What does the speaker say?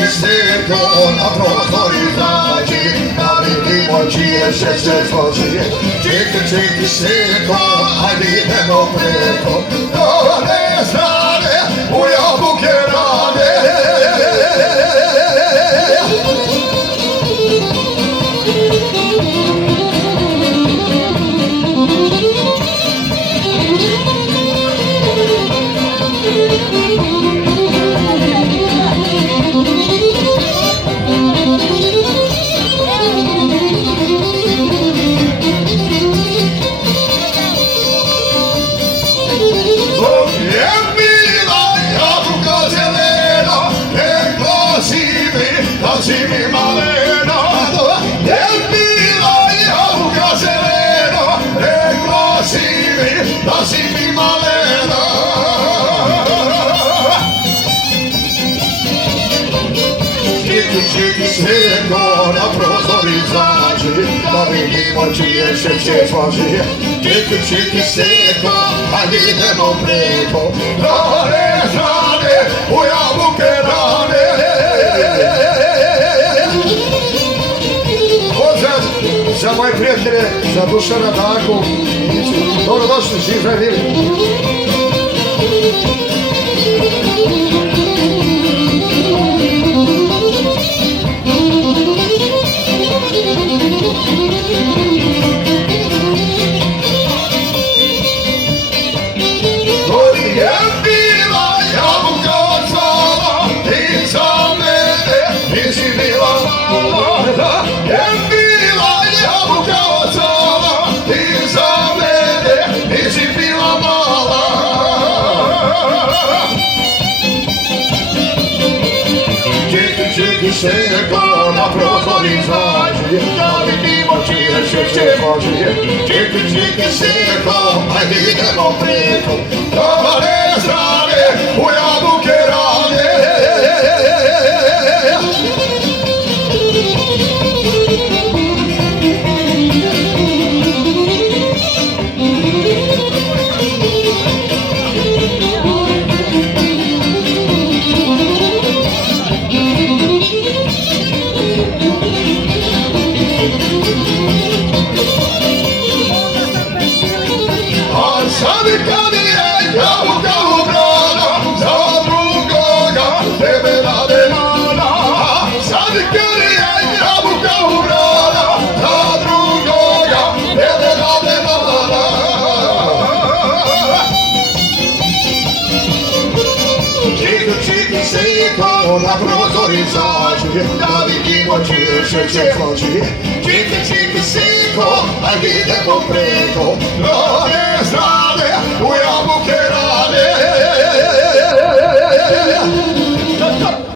čiki sito na prozor izađi, da vidimo čije će se složi. Čiki sito, ajde idemo preko, dole strane, u jabuke rane. Si mi malena, je bila jabuka zelena, rekla si mi da si mi malena. Čiki snijeko na prozor izađi, da vidimo čije će složi. Čiki snijeko, ajde idemo preko, dole strane, u jabuke rane. Za moje prijatelje, za Dušana, Daku, dobrodošli, živeli. Je bila jabuka od sala, ti za mene nisi bila mala. Je bila jabuka od sala, ti za mene nisi bila mala. Čiki snijeko na prozor izađi, da vidimo čije će složi. Čiki snijeko, ajde idemo preko, dole strane, u jabuke rane. Sad kad je jabuka ubrana, za drugoga tebe rade nana. Sad kad je jabuka ubrana, za drugoga tebe rade nana. Čiki sito na prozor izađi, da vidimo čije će složi. Čiki sito, ajde idemo preko, dole strane, u jabuke